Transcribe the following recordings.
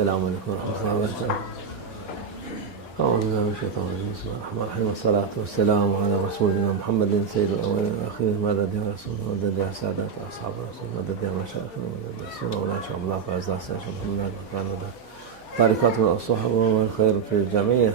Esselamu Aleyküm ve Rahmetullahi ve Berekatuhu. Euzubillahimineşşeytanirracim. Bismillahirrahmanirrahim. Esselatu vesselamu ala Resulina Muhammedin seyyidil evvelin ve ahirin. Meded ya Resulü, meded ya Saadet Ashab-ı Resul, meded ya Meşâifin, meded ya Sûna ve la şa'bullah ve azdâh seyyidil evvelin. Tarikatun as-sahabu vel hayru fil cemiyye.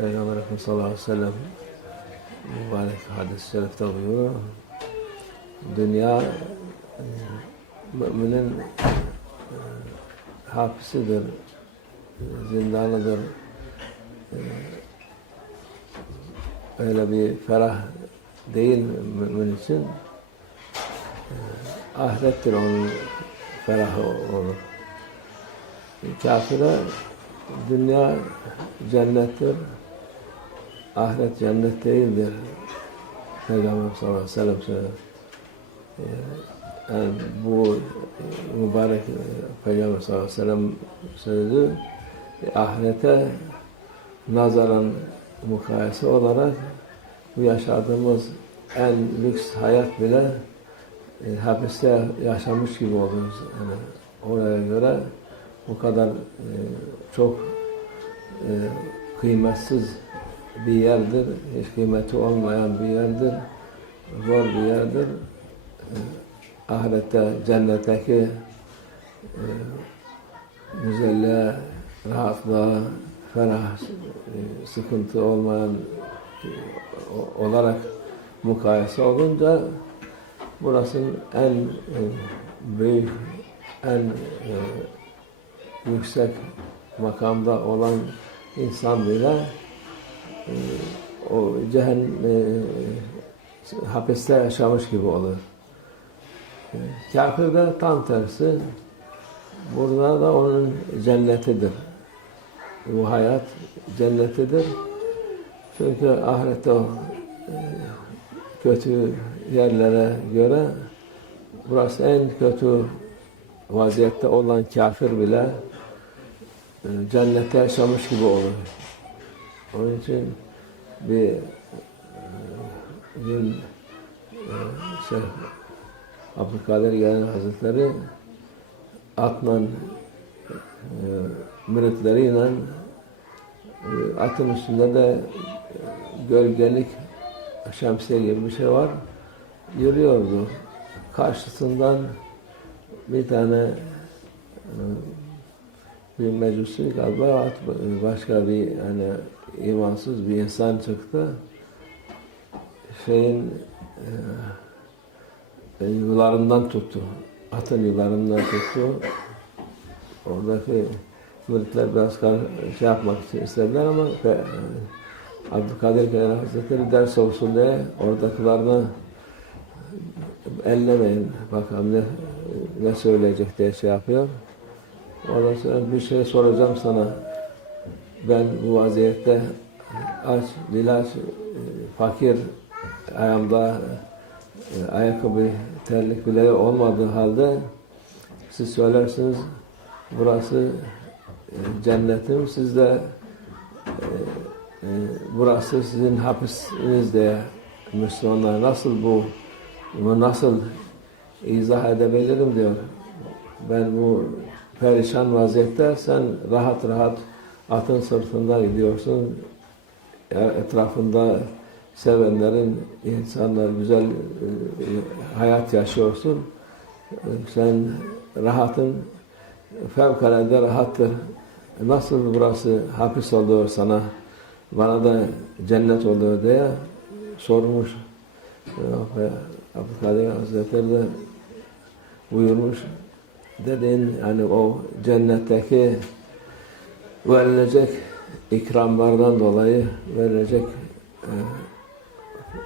Peygamber Efendimiz sallallahu aleyhi ve sellem mübarek hadis-i şerifte buyuruyor. Dünya müminin hapisidir, zindanıdır. Öyle bir ferah değil mümin için. Ahirettir onun ferahı olur. Kafire dünya cennettir, ahiret cennet değildir. Peygamber sallallahu aleyhi ve sellem söylüyor. Yani bu mübarek Peygamber sallallahu aleyhi ve sellem sözü ahirete nazaran mukayese olarak bu yaşadığımız en lüks hayat bile hapiste yaşamış gibi oluyoruz. Yani oraya göre bu kadar çok kıymetsiz bir yerdir, hiç kıymeti olmayan bir yerdir, zor bir yerdir. Ahirette, cennetteki güzelliğe, rahatlığa, ferah, sıkıntı olmayan olarak mukayese olunca burasının en büyük, en yüksek makamda olan insan bile o hapiste yaşamış gibi olur. Kafir de tam tersi, burada da onun cennetidir. Bu hayat cennetidir. Çünkü ahirette o kötü yerlere göre burası en kötü vaziyette olan kafir bile cennette yaşamış gibi olur. Onun için bir gün Şeyh Abdülkadir Geylani Hazretleri atla müritleriyle atın üstünde de gölgelik şemsiye gibi bir şey var. Yürüyordu. Karşısından bir tane bir mecusi galiba başka bir yani imansız bir insan çıktı. Yularından tuttu. Atın yularından tuttu. Oradaki müritler biraz şey yapmak için istediler ama Abdülkadir Geylani Hazretleri ders olsun diye oradakilerine ellemeyin, bakalım ne söyleyecek diye şey yapıyor. Ondan sonra bir şey soracağım sana. Ben bu vaziyette aç, dilaç, fakir, ayağımda ayakkabı, terlik bile olmadığı halde siz söylersiniz burası cennetim, siz de burası sizin hapisiniz diye Müslümanlar bunu nasıl izah edebilirim diyor. Ben bu perişan vaziyette sen rahat rahat atın sırtında gidiyorsun. Etrafında sevenlerin, insanlar güzel hayat yaşıyorsun. Sen rahatın, fevkalade rahattır. Nasıl burası hapis oluyor sana, bana da cennet oluyor diye sormuş. Abdülkadir Hazretleri de buyurmuş. Dediğin yani o cennetteki verilecek ikramlardan dolayı, verilecek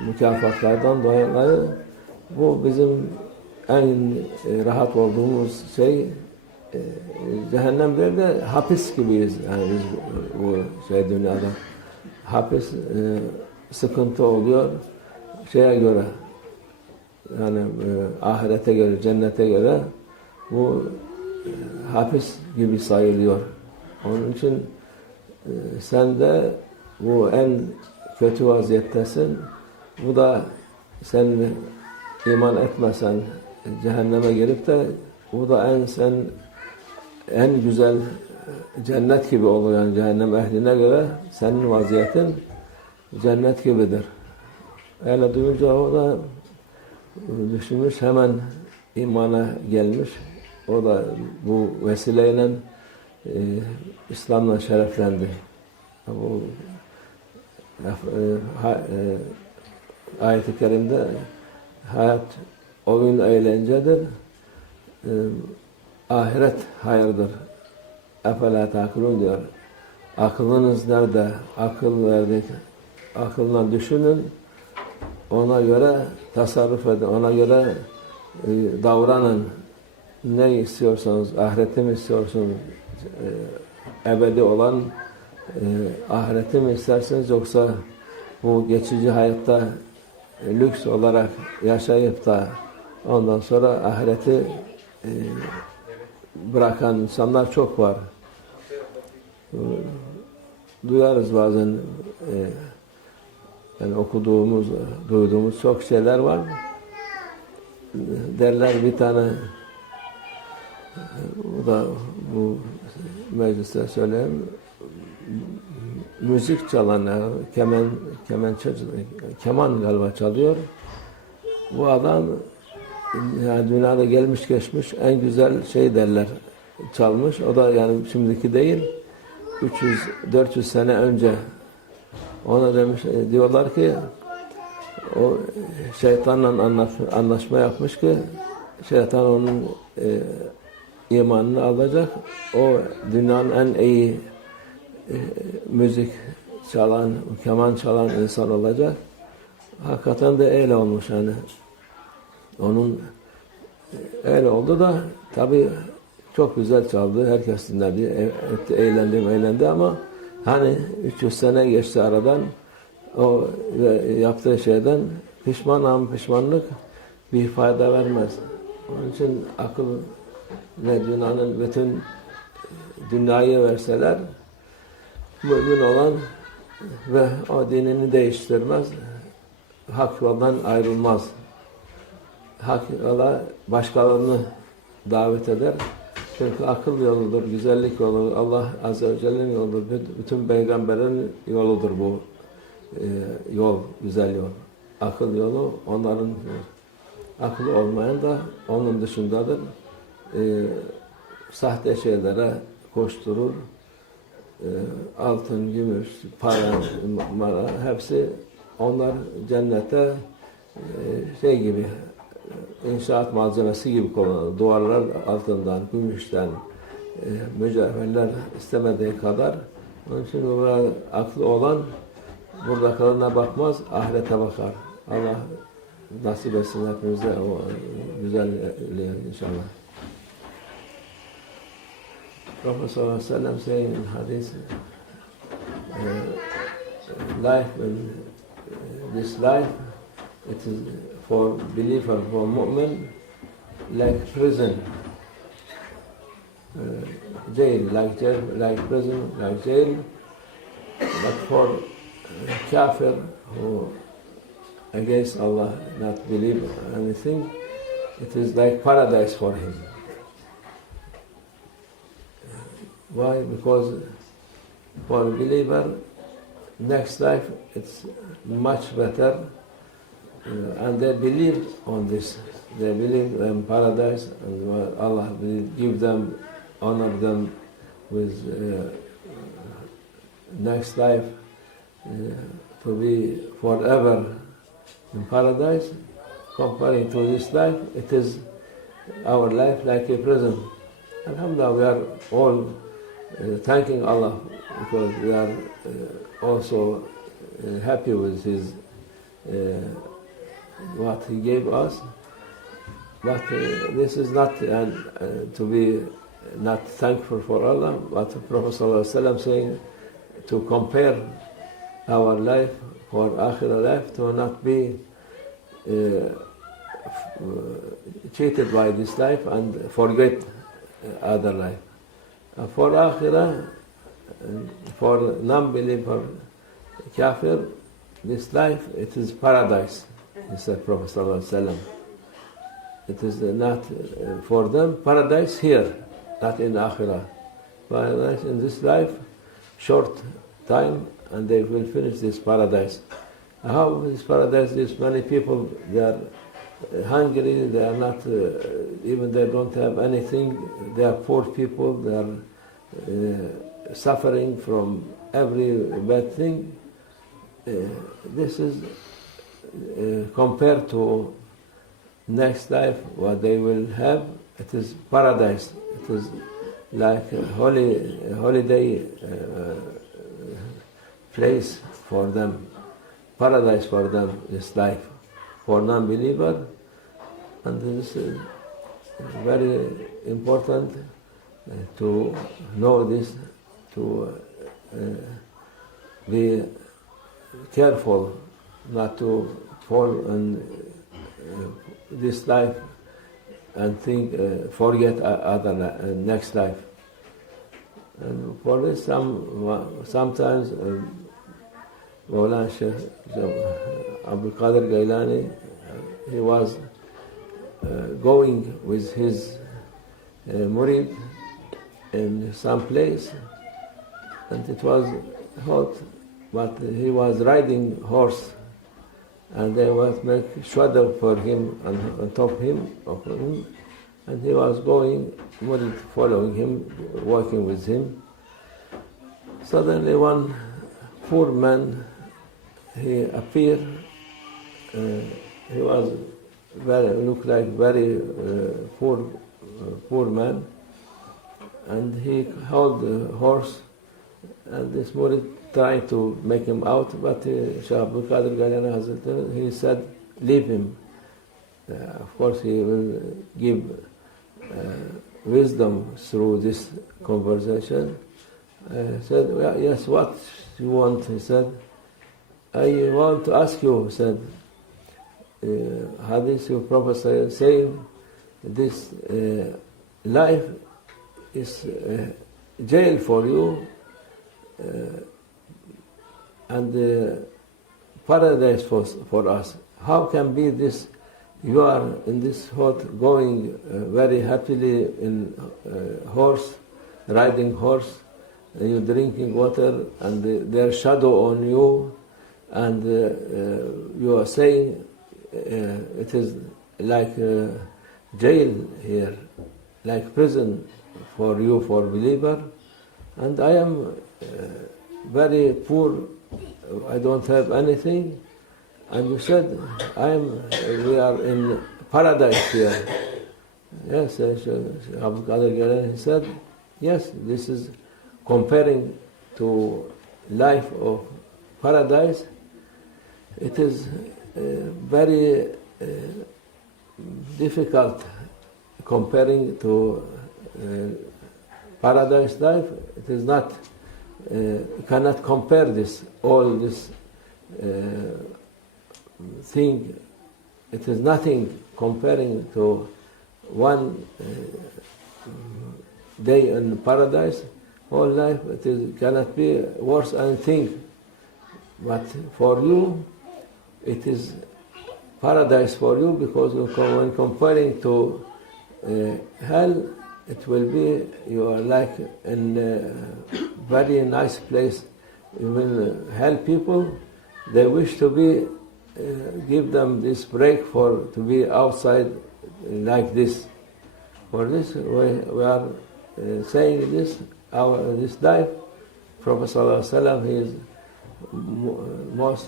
mükafatlardan dolayı bu bizim en rahat olduğumuz şey. Cehennemde de hapis gibiyiz. Yani biz bu dünyada hapis sıkıntı oluyor şeye göre, yani ahirete göre, cennete göre bu hapis gibi sayılıyor. Onun için sen de bu en kötü vaziyettesin. Bu da sen iman etmesen cehenneme gelip de bu da en sen en güzel cennet gibi olur. Yani cehennem ehline göre senin vaziyetin cennet gibidir. Öyle duyunca o da düşünmüş, hemen imana gelmiş. O da bu vesileyle İslam'la şereflendi. Bu ayet-i kerimde hayat oyun eğlencedir, ahiret hayırdır. Efela takılun diyor. Aklınız nerede? Akıl verdik. Akılla düşünün. Ona göre tasarruf edin. Ona göre davranın. Ne istiyorsanız, ahireti mi istiyorsunuz? Ebedi olan ahireti mi isterseniz, yoksa bu geçici hayatta lüks olarak yaşayıp da ondan sonra ahireti bırakan insanlar çok var. Duyarız bazen, yani okuduğumuz, duyduğumuz çok şeyler var. Derler bir tane, bu da bu mecliste söyleyeyim, müzik çalan, keman galiba çalıyor. Bu adam yani dünyada gelmiş geçmiş en güzel şey derler çalmış. O da yani şimdiki değil, 300-400 sene önce. Ona demiş, diyorlar ki o şeytanla anlaşma yapmış ki şeytan onun imanını alacak. O dünyanın en iyi müzik çalan, keman çalan insan olacak. Hakikaten de öyle olmuş yani. Onun öyle oldu da tabii çok güzel çaldı. Herkes dinledi, eğlendi ama hani 300 sene geçti aradan, o yaptığı şeyden pişmanlık bir fayda vermez. Onun için akıl ve dünyanın bütün dünyayı verseler, mümin olan ve o dinini değiştirmez, hak yoldan ayrılmaz. Hak yola başkalarını davet eder. Çünkü akıl yoludur, güzellik yoludur, Allah Azze ve Celle'nin yoludur, bütün peygamberlerin yoludur bu yol, güzel yol. Akıl yolu onların, akıllı olmayan da onun dışındadır. Sahte şeylere koşturur. Altın, gümüş, para, hepsi onlar cennete şey gibi, inşaat malzemesi gibi kullanılır. Duvarlar altından, gümüşten, mücevherler istemediği kadar. Onun için burada aklı olan buradakilerine bakmaz, ahirete bakar. Allah nasip etsin hepimize o güzelliği inşallah. Prophet sallallahu aleyhi ve sellem saying in hadith, this life, it is for believer, for mu'min, like prison, jail, like prison, like jail. But for kafir who against Allah not believe anything, it is like paradise for him. Why? Because for a believer, next life it's much better, and they believe on this. They believe in paradise, and Allah will give them, honor them with next life to be forever in paradise. Comparing to this life, it is our life like a prison. Alhamdulillah, we are all thanking Allah because we are also happy with His what He gave us. But this is not to be not thankful for Allah, but Prophet ﷺ saying to compare our life for Akhirah life, to not be cheated by this life and forget other life. For Akhirah, for non-believer kafir, this life, it is paradise, he said Prophet ﷺ. It is not for them paradise here, not in Akhirah. Paradise in this life, short time, and they will finish this paradise. How this paradise is, many people, they are hungry, they are not, even they don't have anything, they are poor people, they are suffering from every bad thing. This is compared to next life, what they will have, it is paradise. It is like a holiday place for them, paradise for them, this life. For non-believer, and this is very important to know this, to be careful not to fall in this life and think, forget other next life. And for this, sometimes Mawlana Shaykh Abdul Qadir Gailani, he was going with his murid in some place, and it was hot, but he was riding horse, and they was make shadow for him and on top of him, and he was going, murid following him, walking with him. Suddenly one poor man, he appeared. He was looked like very poor man, and he held the horse, and this murid tried to make him out, but Shaykh Abdul Qadir Gailani Hazrat, he said, leave him. Of course, he will give wisdom through this conversation. He said, well, yes, what you want? He said, I want to ask you, he said, Hadith, your Prophet saying, this life is jail for you, and paradise for us. How can be this? You are in this hut going very happily in horse, riding horse, and you're drinking water, and there's shadow on you, and you are saying it is like jail here, like prison for you, for believer, and I am very poor, I don't have anything, and you said we are in paradise here. Yes, Abdul Qadir Gailani, he said, yes, this is comparing to life of paradise. It is very difficult comparing to paradise life. It is not, cannot compare this, all this thing. It is nothing comparing to one day in paradise. Whole life, it is, cannot be worse anything. But for you, it is paradise for you, because when comparing to hell, it will be, you are like in a very nice place. You will help people. They wish to be, give them this break for to be outside like this. For this, we are saying this, this life, Prophet ﷺ, he is most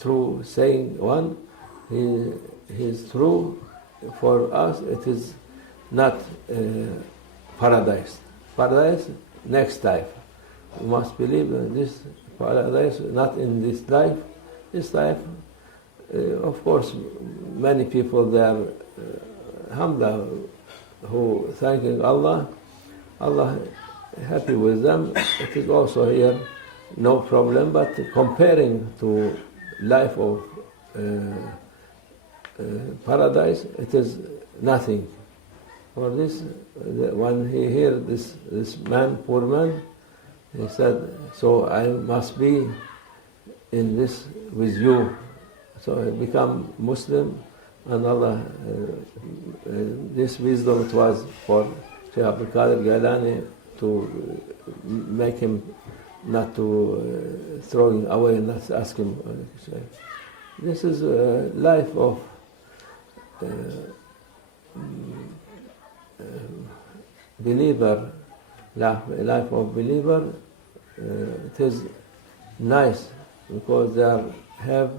true saying one, he is true for us, it is not paradise. Paradise, next life. We must believe in this paradise, not in this life. This life, of course, many people, they are alhamdulillah, who thanking Allah, Allah happy with them. It is also here no problem, but comparing to life of paradise, it is nothing. For this, when he heard this man, poor man, he said, so I must be in this with you. So he become Muslim, and Allah, this wisdom it was for Shaykh Abdul Qadir Gailani to make him not to throw him away and not ask him. This is a life of believer, life of believer. It is nice because they have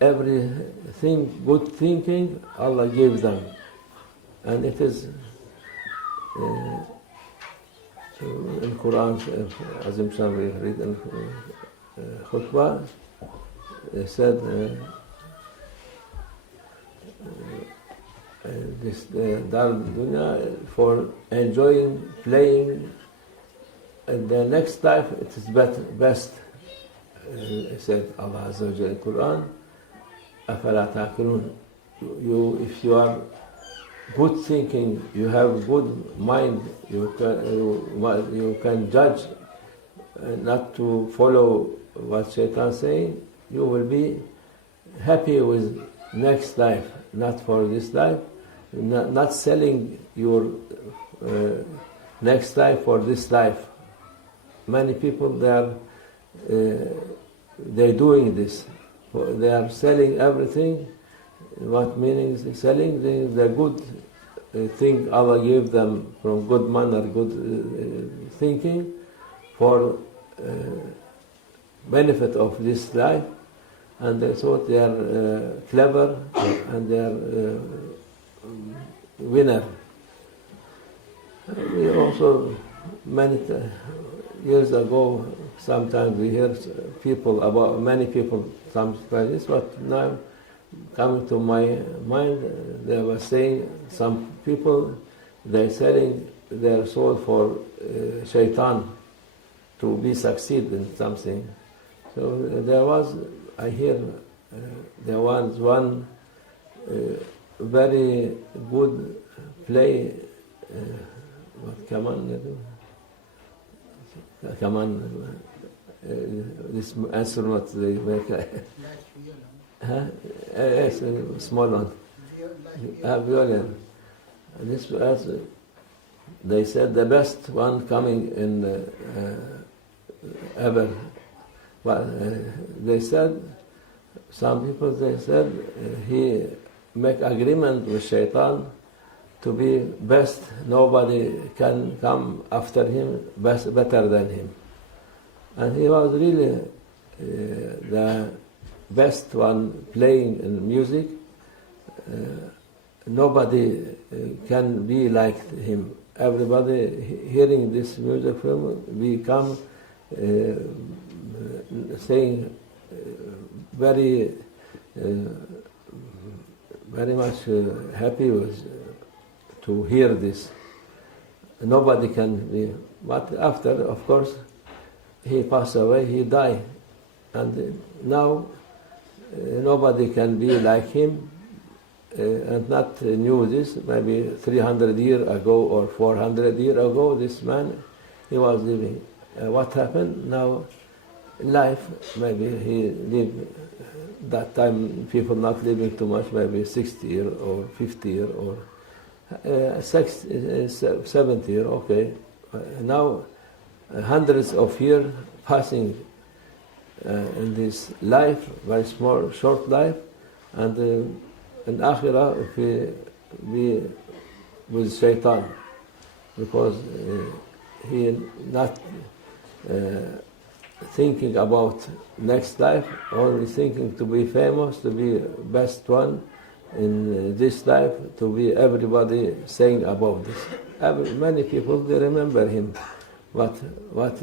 everything, good thinking, Allah gives them. And it is in Quran, Azim Shah, we read in khutbah, they said this Dar Dunya for enjoying, playing, and the next life it is best. Said Allah Azza wa Jalla in Quran, أَفَلَا تَعْقِلُونَ. If you are good thinking, you have good mind, you can judge not to follow what Shaitan is saying, you will be happy with next life, not for this life, not selling your next life for this life. Many people, they're doing this. They are selling everything. What meaning is selling? The good thing Allah gave them from good manner, good thinking, for benefit of this life, and they thought they are clever and they are winner. We also, many years ago, sometimes we hear many people, sometimes this, but now coming to my mind, they were saying some people, they're selling their soul for Shaitan to be succeed in something. So there was one very good play, this instrument they make. Yes, small one. Violin. This they said the best one coming in ever. Well, they said, some people they said he make agreement with Shaitan to be best. Nobody can come after him better than him. And he was really the best one playing in music. Nobody can be like him. Everybody hearing this music from him, we come saying very much happy with to hear this. Nobody can be. But after, of course, he passed away, he died. And now nobody can be like him and not knew this. Maybe 300 years ago or 400 years ago, this man, he was living. What happened now? Life, maybe he lived that time, people not living too much, maybe 60 years or 50 years or 70 years, okay. Now hundreds of years passing in this life, very small, short life, and in Akhirah we with Shaitan, because he not thinking about next life, only thinking to be famous, to be best one in this life, to be everybody saying about this. Many people, they remember him, but what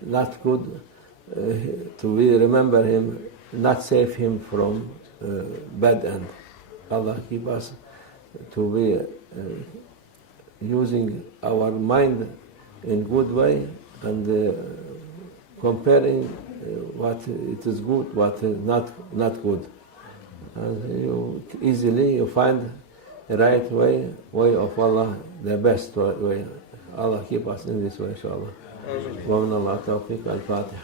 not good to be remember him, not save him from bad end. Allah keep us to be using our mind in good way and comparing what it is good, what is not good. And you easily find the right way of Allah, the best way. Allah keep us in this way, inshallah. Wa min Allah tawfiq al-Fatiha.